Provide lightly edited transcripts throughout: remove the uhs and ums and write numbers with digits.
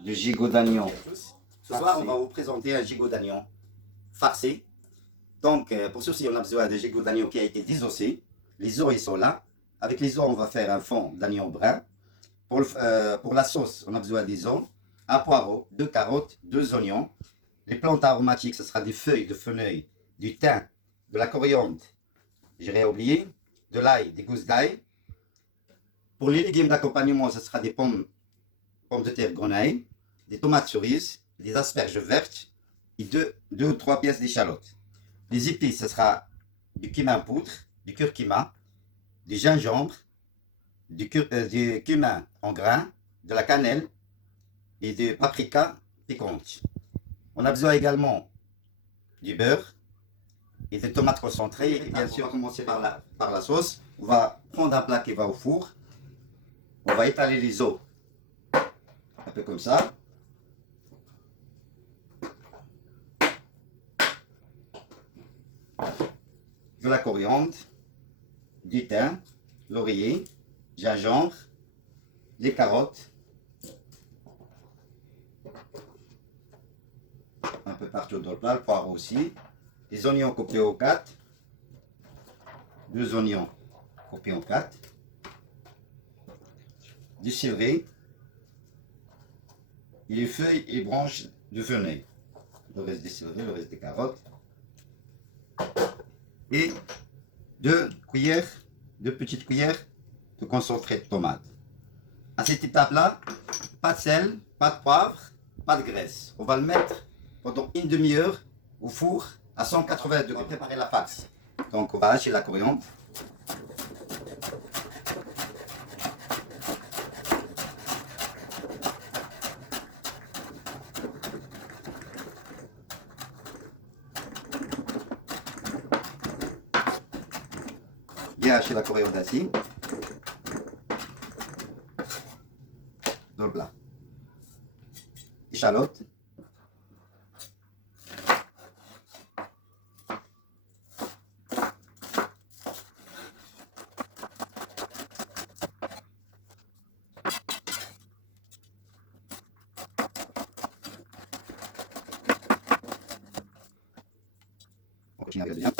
de gigot d'oignon. Ce soir, on va vous présenter un gigot d'oignon farci. Donc, pour ceci, on a besoin de gigot d'oignon qui a été désossé. Les os, ils sont là. Avec les os, on va faire un fond d'oignon brun. Pour la sauce, on a besoin des os, un poireau, 2 carottes, 2 oignons. Les plantes aromatiques, ce sera des feuilles de fenouil, du thym, de la coriandre, j'ai oublié, de l'ail, des gousses d'ail. Pour les légumes d'accompagnement, ce sera des pommes de terre grenaille, des tomates cerises, des asperges vertes et deux ou 3 pièces d'échalotes. Les épices, ce sera du cumin poudre, du curcuma, du gingembre, du cumin en grains, de la cannelle et du paprika piquante. On a besoin également du beurre et des tomates concentrées. Et bien sûr, on va commencer par la sauce. On va prendre un plat qui va au four. On va étaler les os un peu comme ça. De la coriandre, du thym, laurier, gingembre, les carottes, un peu partout dans le plat, le poireau aussi, les oignons coupés en 4, 2 oignons coupés en 4, du céleri, et les feuilles et branches de fenouil, le reste des céleri, le reste des carottes, et 2 petites cuillères de concentré de tomate. À cette étape-là, pas de sel, pas de poivre, pas de graisse. On va le mettre pendant une demi-heure au four à 180 degrés. On va préparer la farce. Donc on va hacher la coriandre. Bien hacher la coriandre ainsi. Dans le plat. Échalote. On continue à regarder bien.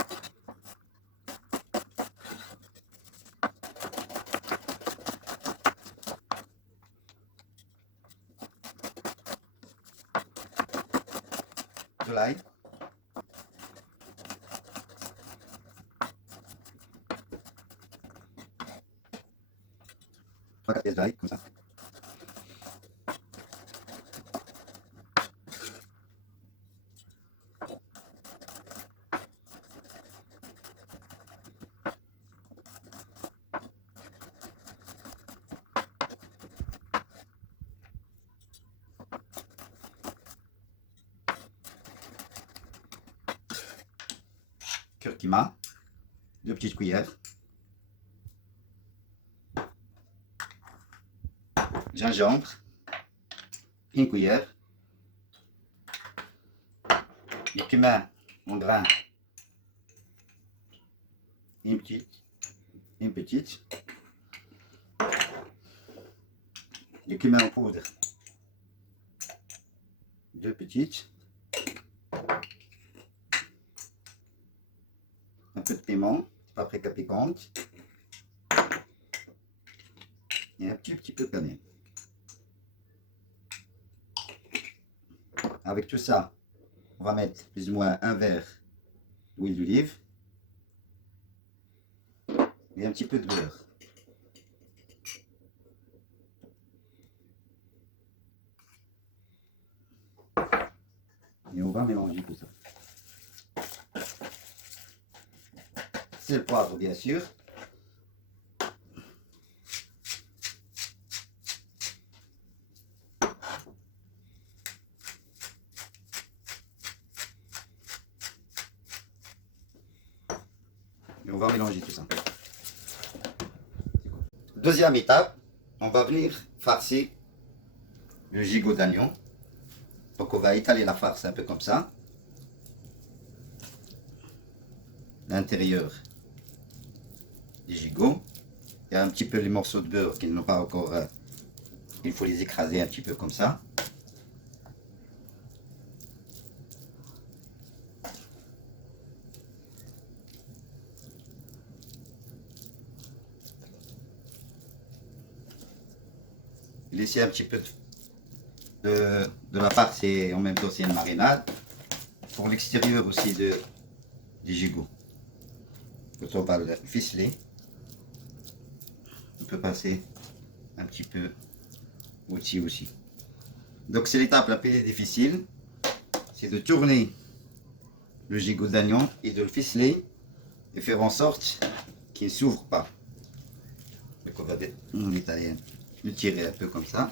De l'ail. Trois, 4 pièces d'ail, comme ça. Curcuma, 2 petites cuillères. Gingembre, 1 cuillère. Du cumin en grains, une petite. Du cumin en poudre, 2 petites. Un peu de piment, paprika piquante et un petit peu de cannelle. Avec tout ça, on va mettre plus ou moins un verre d'huile d'olive et un petit peu de beurre. Et on va mélanger tout ça. C'est le poivre, bien sûr. Et on va mélanger tout ça. Deuxième étape, on va venir farcer le gigot d'oignon. Donc on va étaler la farce un peu comme ça. L'intérieur des gigots. Il y a un petit peu les morceaux de beurre qui n'ont pas encore... il faut les écraser un petit peu comme ça. laisser un petit peu de la farce et en même temps c'est une marinade. Pour l'extérieur aussi des gigots. Quand on va le ficeler, on peut passer un petit peu au-dessus aussi. Donc c'est l'étape la plus difficile, c'est de tourner le gigot d'oignon et de le ficeler et faire en sorte qu'il ne s'ouvre pas. Donc on va le tirer un peu comme ça.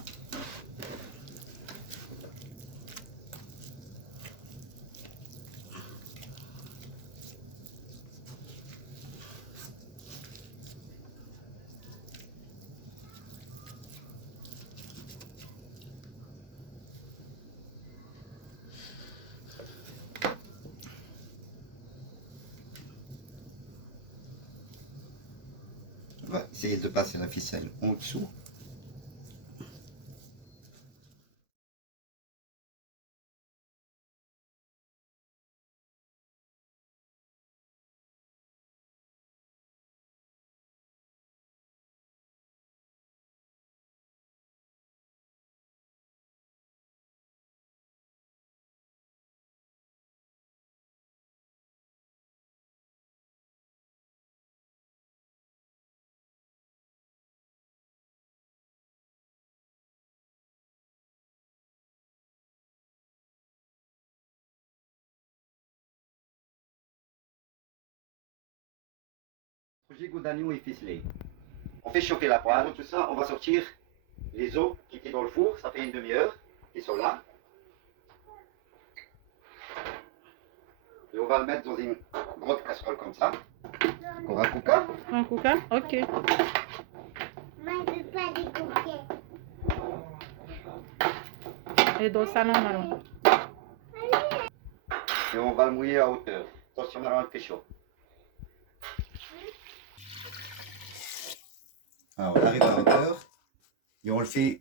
On va essayer de passer la ficelle en dessous. Le gigot d'agneau est ficelé. On fait chauffer la poêle, tout ça, on va sortir les os qui étaient dans le four, ça fait une demi-heure, ils sont là. Et on va le mettre dans une grande casserole comme ça. Encore un cuca. Un cuca? Ok. Moi, je veux pas des coquets. Et dans ça, non, marron. Et on va le mouiller à hauteur. Attention, on le fait chaud. Alors, on arrive à hauteur et on le fait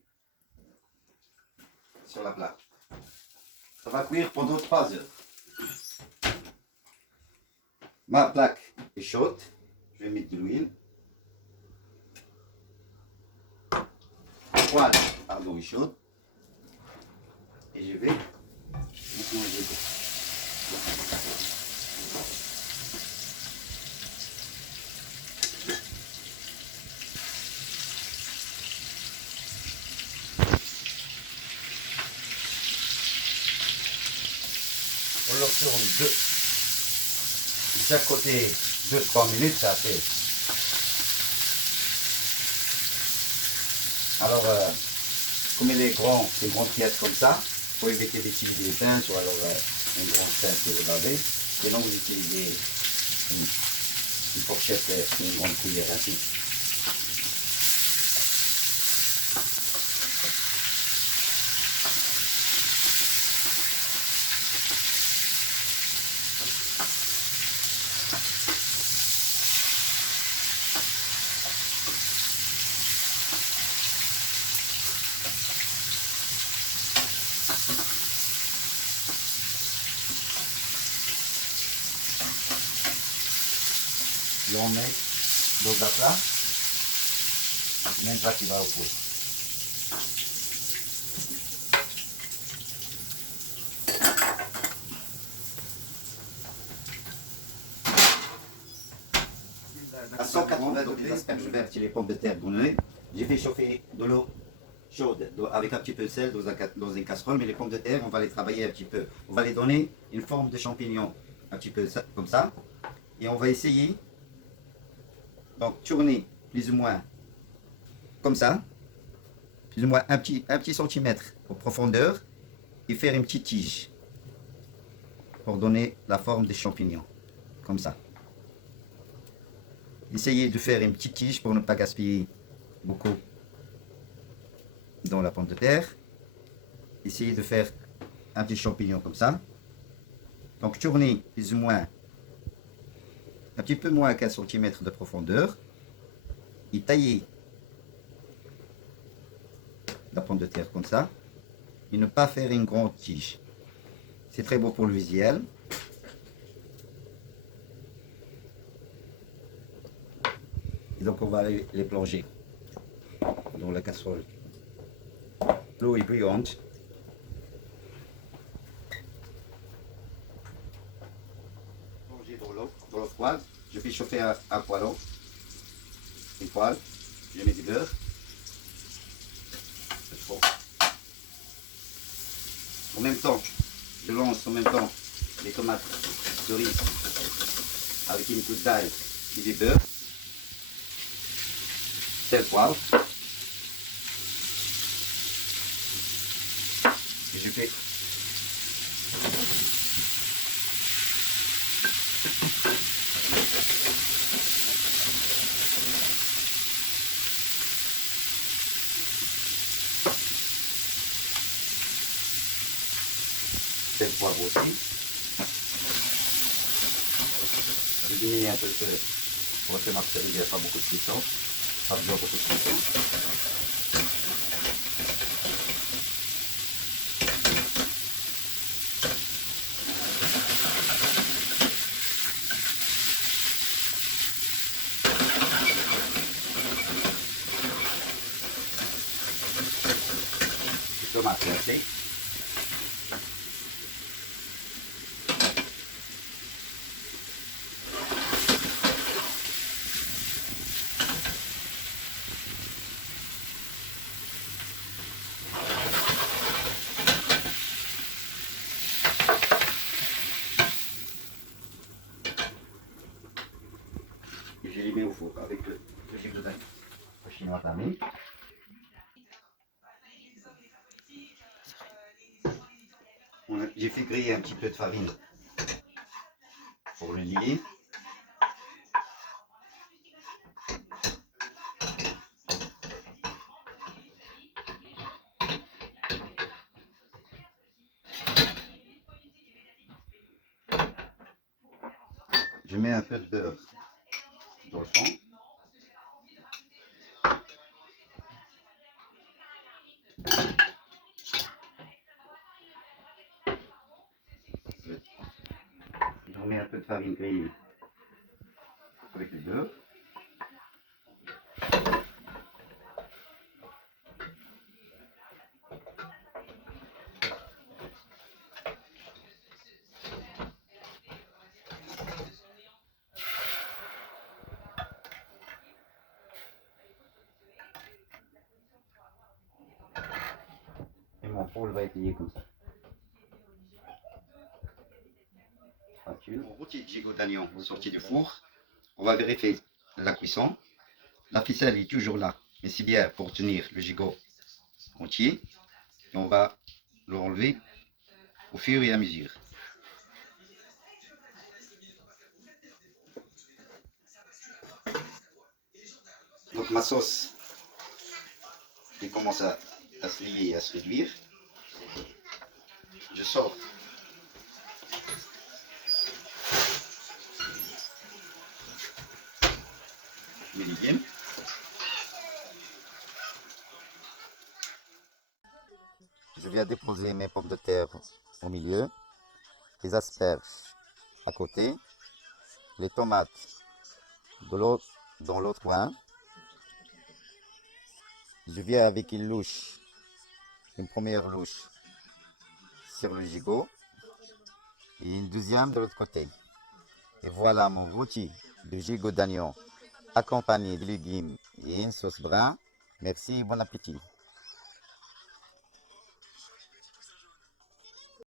sur la plaque. Ça va cuire pendant 3 heures. Ma plaque est chaude. Je vais mettre de l'huile. La poêle, pardon, est chaude. Et je vais mettre mon gigot. On le tourne de chaque côté 2-3 minutes, ça fait. Alors, comme il est grand, c'est une grande pièce comme ça, il faut éviter d'utiliser des pinces ou alors une grande pince que vous avez. Sinon, vous utilisez une fourchette, une grande cuillère ainsi. Et on met dans un plat, même plat qui va au four. À 180 degrés, je vais les pommes de terre brûlées. J'ai fait chauffer de l'eau chaude avec un petit peu de sel dans une casserole, mais les pommes de terre, on va les travailler un petit peu. On va les donner une forme de champignon, un petit peu comme ça. Et on va essayer, donc tourner plus ou moins comme ça, plus ou moins un petit centimètre en profondeur, et faire une petite tige pour donner la forme des champignons, comme ça. Essayez de faire une petite tige pour ne pas gaspiller beaucoup dans la pomme de terre. Essayez de faire un petit champignon comme ça. Donc tournez plus ou moins un petit peu moins 15 cm de profondeur et taillez la pomme de terre comme ça et ne pas faire une grande tige. C'est très beau pour le visuel. Et donc on va les plonger dans la casserole L'eau est bouillante. Plongez dans l'eau froide. Je fais chauffer un poêlon. Une poêle. Je mets du beurre. Bon. En même temps, je lance les tomates cerises avec une goutte d'ail et du beurre. Sel, poivre. Et je fais sel, poivre aussi. Je diminue un peu le feu pour que ma cerise n'ait pas beaucoup de cuisson. Pas besoin de beaucoup de cuisson. Les tomates glacées. Et je les mets au four avec le gigot d'ail. Le chinois tamé. J'ai fait griller un petit peu de farine pour le lier. Je mets un peu de beurre dans le fond. Je remets un peu de farine grillée avec le beurre. Et mon four va être lié comme ça. Mon rôti de gigot d'oignon sorti du four. On va vérifier la cuisson. La ficelle est toujours là, mais c'est bien pour tenir le gigot entier. Et on va l'enlever au fur et à mesure. Donc ma sauce qui commence à se lier et à se réduire. Je sors mes légumes. Je viens déposer mes pommes de terre au milieu, les asperges à côté, les tomates dans l'autre coin. Je viens avec une première louche sur le gigot et une deuxième de l'autre côté. Et voilà mon rôti de gigot d'oignon accompagné de légumes et une sauce brun. Merci et bon appétit.